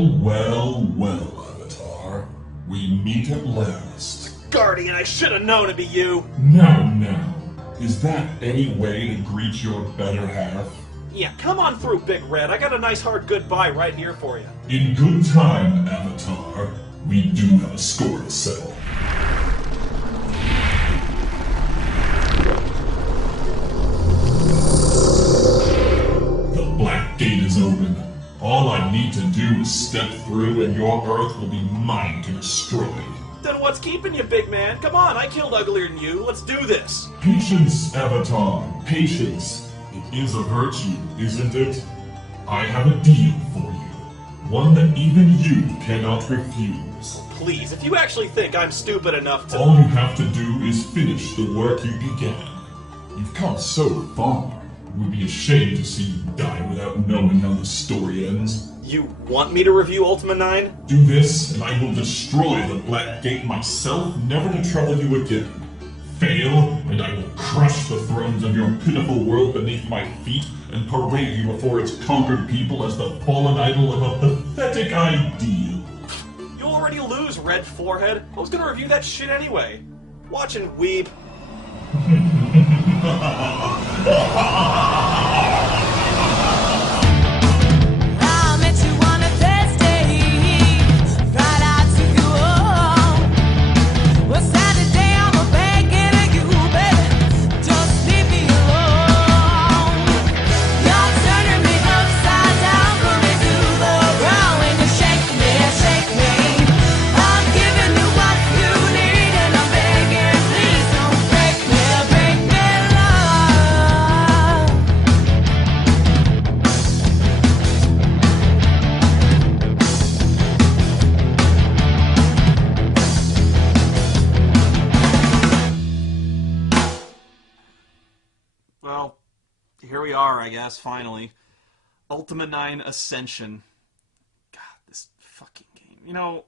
Well, Avatar. We meet at last. Guardian, I should have known it'd be you! Now. Is that any way to greet your better half? Yeah, come on through, Big Red. I got a nice hard goodbye right here for you. In good time, Avatar. We do have a score to settle. The Black Gate is open. All I need to do is step through and your Earth will be mine to destroy. Then what's keeping you, big man? Come on, I killed uglier than you. Let's do this. Patience, Avatar. Patience. It is a virtue, isn't it? I have a deal for you. One that even you cannot refuse. Please, if you actually think I'm stupid enough to... All you have to do is finish the work you began. You've come so far. It would be a shame to see you die without knowing how the story ends. You want me to review Ultima IX? Do this, and I will destroy the Black Gate myself, never to trouble you again. Fail, and I will crush the thrones of your pitiful world beneath my feet and parade you before its conquered people as the fallen idol of a pathetic ideal. You'll already lose, Red Forehead. I was gonna review that shit anyway. Watch and weep. Well, here we are, I guess, finally. Ultima IX Ascension. God, this fucking game. You know,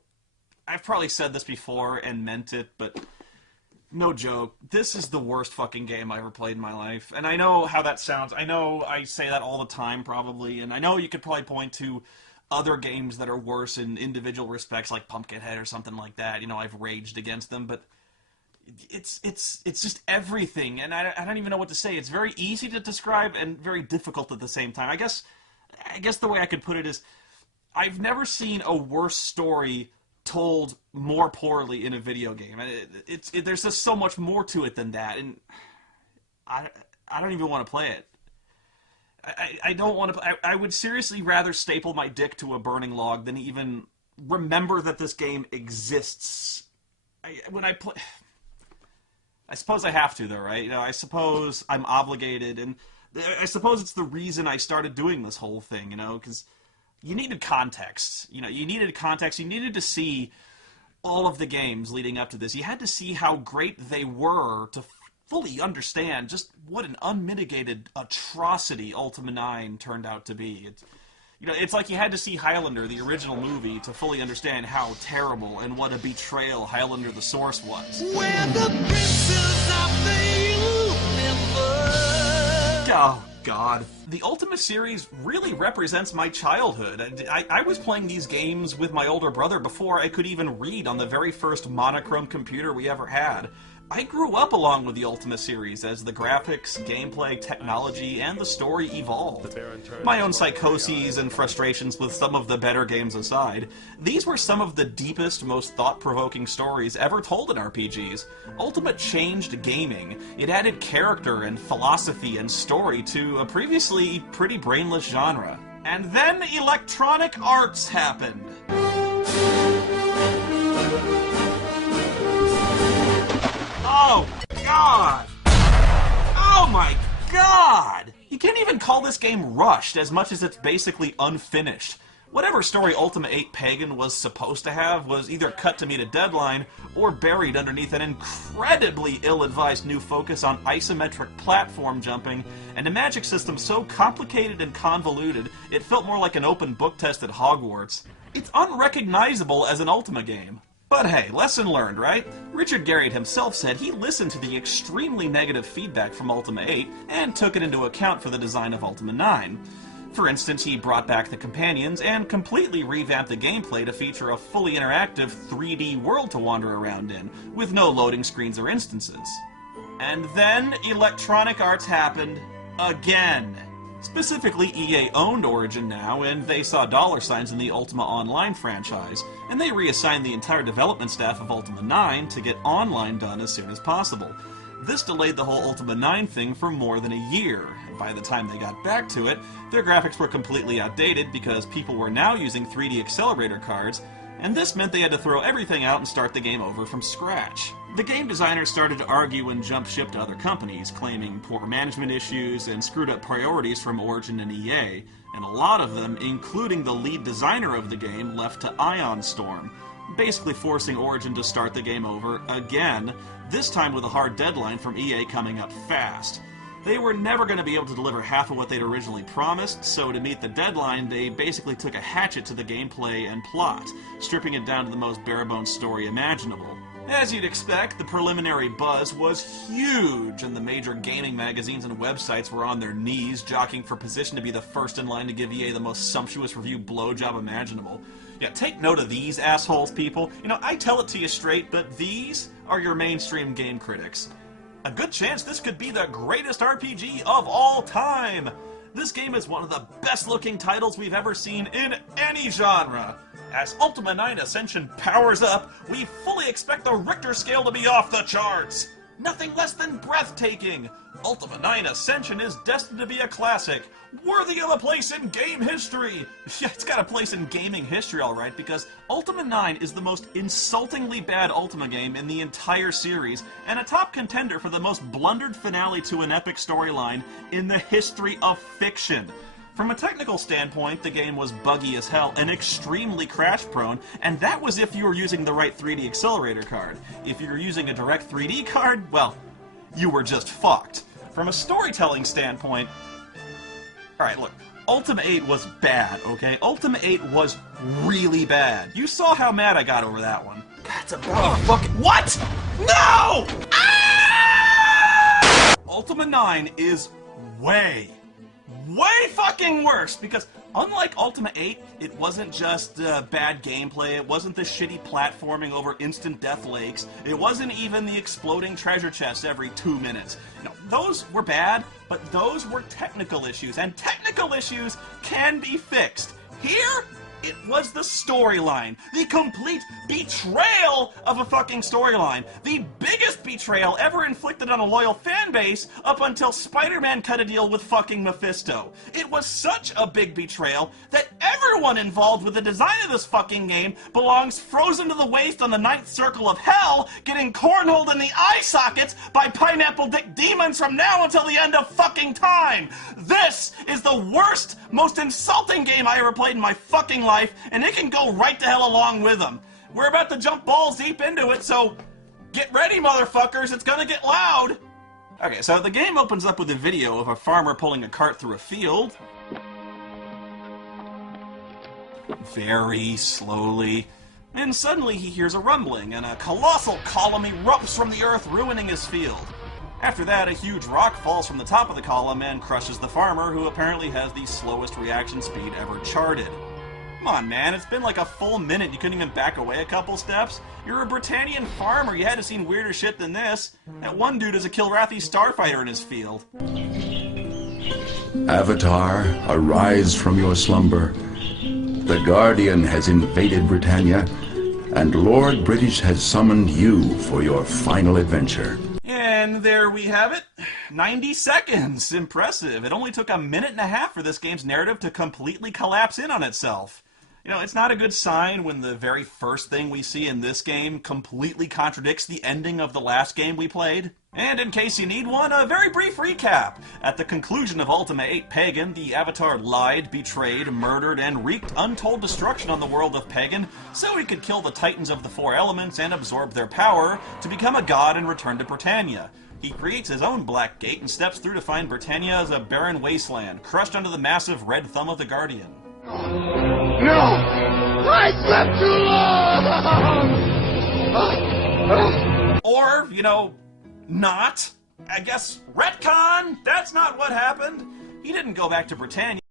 I've probably said this before and meant it, but no joke. This is the worst fucking game I ever played in my life. And I know how that sounds. I know I say that all the time, probably. And I know you could probably point to other games that are worse in individual respects, like Pumpkinhead or something like that. You know, I've raged against them, but... It's just everything, and I don't even know what to say. It's very easy to describe and very difficult at the same time. I guess the way I could put it is, I've never seen a worse story told more poorly in a video game. There's just so much more to it than that, and I don't even want to play it. I don't want to. I would seriously rather staple my dick to a burning log than even remember that this game exists. When I play. I suppose I have to, though, right? You know, I suppose I'm obligated, and I suppose it's the reason I started doing this whole thing, you know, because you needed context. You know, you needed context. You needed to see all of the games leading up to this. You had to see how great they were to fully understand just what an unmitigated atrocity Ultima IX turned out to be. You know, it's like you had to see Highlander, the original movie, to fully understand how terrible and what a betrayal Highlander the Source was. We're the princes of the universe. Oh, God. The Ultima series really represents my childhood. I was playing these games with my older brother before I could even read on the very first monochrome computer we ever had. I grew up along with the Ultima series as the graphics, gameplay, technology, and the story evolved. My own psychoses and frustrations with some of the better games aside, these were some of the deepest, most thought-provoking stories ever told in RPGs. Ultima changed gaming. It added character and philosophy and story to a previously pretty brainless genre. And then Electronic Arts happened. Oh, God! Oh, my God! You can't even call this game rushed as much as it's basically unfinished. Whatever story Ultima 8 Pagan was supposed to have was either cut to meet a deadline or buried underneath an incredibly ill-advised new focus on isometric platform jumping and a magic system so complicated and convoluted it felt more like an open book test at Hogwarts. It's unrecognizable as an Ultima game. But hey, lesson learned, right? Richard Garriott himself said he listened to the extremely negative feedback from Ultima 8 and took it into account for the design of Ultima 9. For instance, he brought back the companions and completely revamped the gameplay to feature a fully interactive 3D world to wander around in, with no loading screens or instances. And then Electronic Arts happened again. Specifically, EA owned Origin now, and they saw dollar signs in the Ultima Online franchise, and they reassigned the entire development staff of Ultima IX to get online done as soon as possible. This delayed the whole Ultima IX thing for more than a year, and by the time they got back to it, their graphics were completely outdated because people were now using 3D accelerator cards, and this meant they had to throw everything out and start the game over from scratch. The game designers started to argue and jump ship to other companies, claiming poor management issues and screwed up priorities from Origin and EA, and a lot of them, including the lead designer of the game, left to Ion Storm, basically forcing Origin to start the game over again, this time with a hard deadline from EA coming up fast. They were never going to be able to deliver half of what they'd originally promised, so to meet the deadline, they basically took a hatchet to the gameplay and plot, stripping it down to the most bare-bones story imaginable. As you'd expect, the preliminary buzz was huge, and the major gaming magazines and websites were on their knees, jockeying for position to be the first in line to give EA the most sumptuous review blowjob imaginable. Yeah, take note of these assholes, people. You know, I tell it to you straight, but these are your mainstream game critics. A good chance this could be the greatest RPG of all time! This game is one of the best-looking titles we've ever seen in any genre. As Ultima IX Ascension powers up, we fully expect the Richter scale to be off the charts! Nothing less than breathtaking! Ultima IX Ascension is destined to be a classic, worthy of a place in game history! Yeah, it's got a place in gaming history, alright, because Ultima IX is the most insultingly bad Ultima game in the entire series, and a top contender for the most blundered finale to an epic storyline in the history of fiction. From a technical standpoint, the game was buggy as hell and extremely crash-prone, and that was if you were using the right 3D accelerator card. If you were using a direct 3D card, well, you were just fucked. From a storytelling standpoint, alright, look, Ultima 8 was bad, okay? Ultima 8 was really bad. You saw how mad I got over that one. That's about fucking— What?! No! Ah! Ultima 9 is way fucking worse, because unlike Ultima 8, it wasn't just bad gameplay, it wasn't the shitty platforming over instant death lakes, it wasn't even the exploding treasure chests every 2 minutes. No, those were bad, but those were technical issues, and technical issues can be fixed. Here, it was the storyline. The complete betrayal of a fucking storyline. The biggest betrayal ever inflicted on a loyal fan base up until Spider-Man cut a deal with fucking Mephisto. It was such a big betrayal that everyone involved with the design of this fucking game belongs frozen to the waist on the ninth circle of hell, getting cornholed in the eye sockets by pineapple dick demons from now until the end of fucking time. This is the worst, most insulting game I ever played in my fucking life, and it can go right to hell along with them. We're about to jump balls deep into it, so get ready, motherfuckers, it's gonna get loud! Okay, so the game opens up with a video of a farmer pulling a cart through a field. Very slowly. And suddenly he hears a rumbling, and a colossal column erupts from the earth, ruining his field. After that, a huge rock falls from the top of the column and crushes the farmer, who apparently has the slowest reaction speed ever charted. Come on, man, it's been like a full minute. You couldn't even back away a couple steps? You're a Britannian farmer. You had to seen weirder shit than this. That one dude is a Kilrathi starfighter in his field. Avatar, arise from your slumber. The Guardian has invaded Britannia, and Lord British has summoned you for your final adventure. And there we have it. 90 seconds. Impressive. It only took a minute and a half for this game's narrative to completely collapse in on itself. You know, it's not a good sign when the very first thing we see in this game completely contradicts the ending of the last game we played. And in case you need one, a very brief recap. At the conclusion of Ultima 8 Pagan, the Avatar lied, betrayed, murdered, and wreaked untold destruction on the world of Pagan so he could kill the Titans of the Four Elements and absorb their power to become a god and return to Britannia. He creates his own Black Gate and steps through to find Britannia as a barren wasteland, crushed under the massive red thumb of the Guardian. No! I slept too long! Or, you know, not. I guess retcon! That's not what happened. He didn't go back to Britannia.